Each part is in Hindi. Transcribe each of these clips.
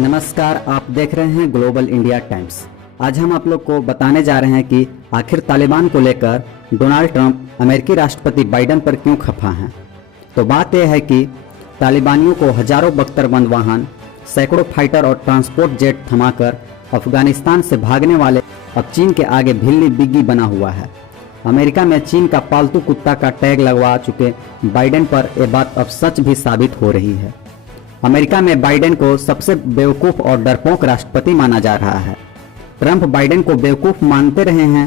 नमस्कार, आप देख रहे हैं ग्लोबल इंडिया टाइम्स। आज हम आप लोग को बताने जा रहे हैं कि आखिर तालिबान को लेकर डोनाल्ड ट्रंप अमेरिकी राष्ट्रपति बाइडेन पर क्यों खफा हैं। तो बात यह है कि तालिबानियों को हजारों बख्तरबंद वाहन, सैकड़ों फाइटर और ट्रांसपोर्ट जेट थमाकर अफगानिस्तान से भागने वाले अब चीन के आगे भिल्ली बिग्गी बना हुआ है। अमेरिका में चीन का पालतू कुत्ता का टैग लगवा चुके बाइडेन पर यह बात अब सच भी साबित हो रही है। अमेरिका में बाइडेन को सबसे बेवकूफ़ और डरपोक राष्ट्रपति माना जा रहा है। ट्रंप बाइडेन को बेवकूफ़ मानते रहे हैं।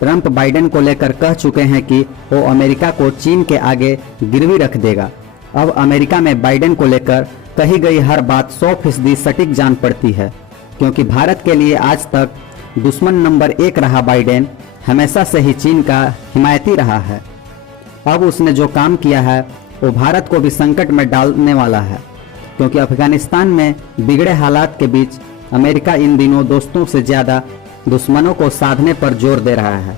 ट्रंप बाइडेन को लेकर कह चुके हैं कि वो अमेरिका को चीन के आगे गिरवी रख देगा। अब अमेरिका में बाइडेन को लेकर कही गई हर बात 100% सटीक जान पड़ती है, क्योंकि भारत के लिए आज तक दुश्मन नंबर 1 रहा बाइडेन हमेशा से ही चीन का हिमायती रहा है। अब उसने जो काम किया है वो भारत को भी संकट में डालने वाला है, क्योंकि अफगानिस्तान में बिगड़े हालात के बीच अमेरिका इन दिनों दोस्तों से ज़्यादा दुश्मनों को साधने पर जोर दे रहा है।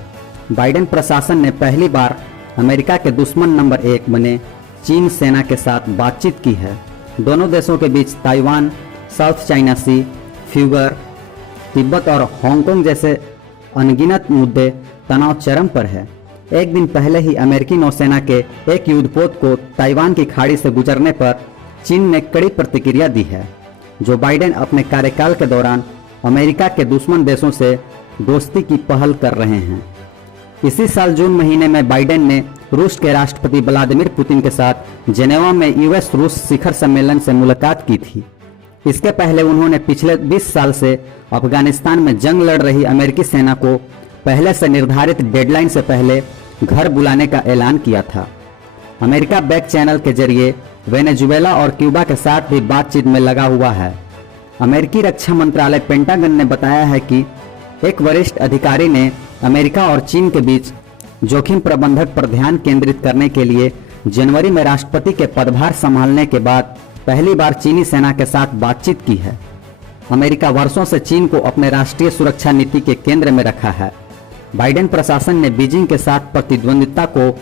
बाइडेन प्रशासन ने पहली बार अमेरिका के दुश्मन नंबर 1 बने चीन सेना के साथ बातचीत की है। दोनों देशों के बीच ताइवान, साउथ चाइना सी, फ्यूगर, तिब्बत और हांगकांग जैसे अनगिनत मुद्दे तनाव चरम पर है। एक दिन पहले ही अमेरिकी नौसेना के एक युद्धपोत को ताइवान की खाड़ी से गुजरने पर चीन ने कड़ी प्रतिक्रिया दी है। जो बाइडेन अपने कार्यकाल के दौरान अमेरिका के दुश्मन देशों से दोस्ती की पहल कर रहे हैं। इसी साल जून महीने में बाइडेन ने रूस के राष्ट्रपति व्लादिमीर पुतिन के साथ जेनेवा में यूएस रूस शिखर सम्मेलन से मुलाकात की थी। इसके पहले उन्होंने पिछले 20 साल से अफगानिस्तान में जंग लड़ रही अमेरिकी सेना को पहले से निर्धारित डेडलाइन से पहले घर बुलाने का ऐलान किया था। अमेरिका बैक चैनल के जरिए वेनेजुएला और क्यूबा के साथ भी बातचीत में लगा हुआ है। अमेरिकी रक्षा मंत्रालय पेंटागन ने बताया है कि एक वरिष्ठ अधिकारी ने अमेरिका और चीन के बीच जोखिम प्रबंधन पर ध्यान केंद्रित करने के लिए जनवरी में राष्ट्रपति के पदभार संभालने के बाद पहली बार चीनी सेना के साथ बातचीत की है। अमेरिका वर्षों से चीन को अपने राष्ट्रीय सुरक्षा नीति के केंद्र में रखा है। बाइडेन प्रशासन ने बीजिंग के साथ प्रतिद्वंदिता को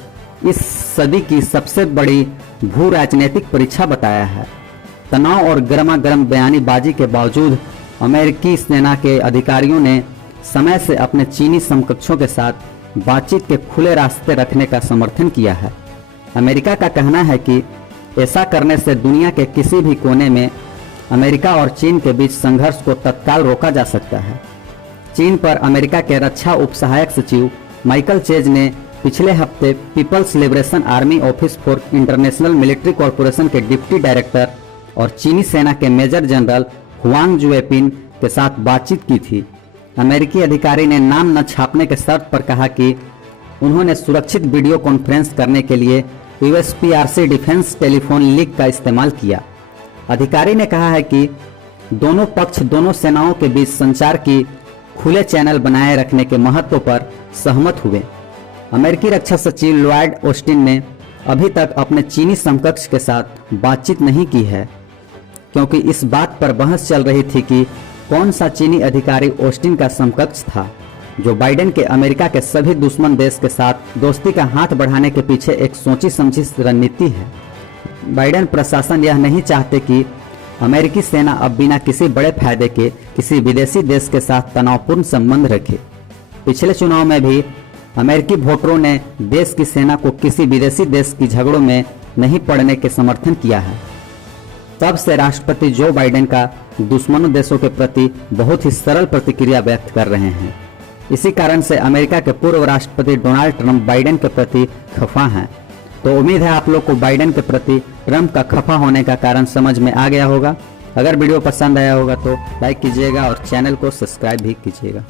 इस सदी की सबसे बड़ी भू राजनीतिक परीक्षा बताया है। तनाव और गर्मागर्म बयानीबाजी के बावजूद अमेरिकी सेना के अधिकारियों ने समय से अपने चीनी समकक्षों के साथ बातचीत के खुले रास्ते रखने का समर्थन किया है। अमेरिका का कहना है कि ऐसा करने से दुनिया के किसी भी कोने में अमेरिका और चीन के बीच संघर्ष को तत्काल रोका जा सकता है। चीन पर अमेरिका के रक्षा उप सहायक सचिव माइकल चेज ने पिछले हफ्ते People's Liberation Army Office for International Military Corporation के डिप्टी डायरेक्टर और चीनी सेना के मेजर जनरल हुआंग जुएपिन के साथ बातचीत की थी। अमेरिकी अधिकारी ने नाम न छापने के शर्त पर कहा कि उन्होंने सुरक्षित वीडियो कॉन्फ्रेंस करने के लिए यूएसपीआरसी डिफेंस टेलीफोन लिंक का इस्तेमाल किया। अधिकारी ने कहा है कि दोनों पक्ष दोनों सेनाओं के बीच संचार की खुले चैनल बनाए रखने के महत्व पर सहमत हुए। अमेरिकी रक्षा सचिव लॉयड ऑस्टिन ने अभी तक अपने चीनी समकक्ष के साथ बातचीत नहीं की है, क्योंकि इस बात पर बहस चल रही थी कि कौन सा चीनी अधिकारी ऑस्टिन का समकक्ष था, जो बाइडेन के अमेरिका के सभी दुश्मन देश के साथ दोस्ती का हाथ बढ़ाने के पीछे एक सोची समझी रणनीति है। बाइडेन प्रशासन यह नहीं चाहते कि अमेरिकी सेना अब बिना किसी बड़े फायदे के किसी विदेशी देश के साथ तनावपूर्ण संबंध रखे। पिछले चुनाव में भी अमेरिकी वोटरों ने देश की सेना को किसी विदेशी देश की झगड़ों में नहीं पड़ने के समर्थन किया है। तब से राष्ट्रपति जो बाइडेन का दुश्मनों देशों के प्रति बहुत ही सरल प्रतिक्रिया व्यक्त कर रहे हैं। इसी कारण से अमेरिका के पूर्व राष्ट्रपति डोनाल्ड ट्रंप बाइडेन के प्रति खफा हैं। तो उम्मीद है आप लोग को बाइडेन के प्रति ट्रंप का खफा होने का कारण समझ में आ गया होगा। अगर वीडियो पसंद आया होगा तो लाइक कीजिएगा और चैनल को सब्सक्राइब भी कीजिएगा।